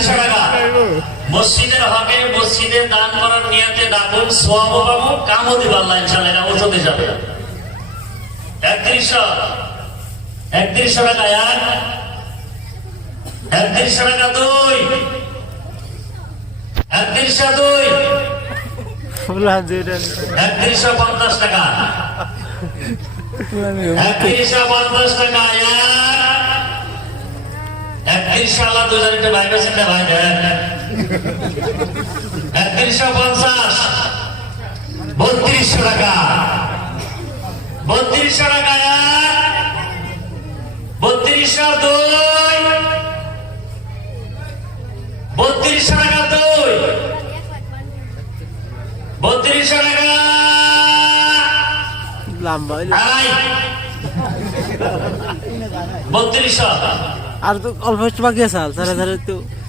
3100 টাকা মসজিদের হকে মসজিদে দান করার নিয়তে ডাকুন, সওয়াবও পাবো, কামও দিব আল্লাহ ইনশাআল্লাহ। এটা ওষুধ হিসাবে 3100 টাকা এক, 3100 টাকা দুই, 3102, 3150 টাকা, 3150 টাকা এক, 31 দুজন একটু ভাই বেছেন না ভাই দেন, 3150, 3200 টাকা, 3200 টাকা এক, 3202, 3200 টাকা দুই, 3200 টাকা আড়াই, 3200 আর তো অল্প একটু বাকি আছে, স্যার তো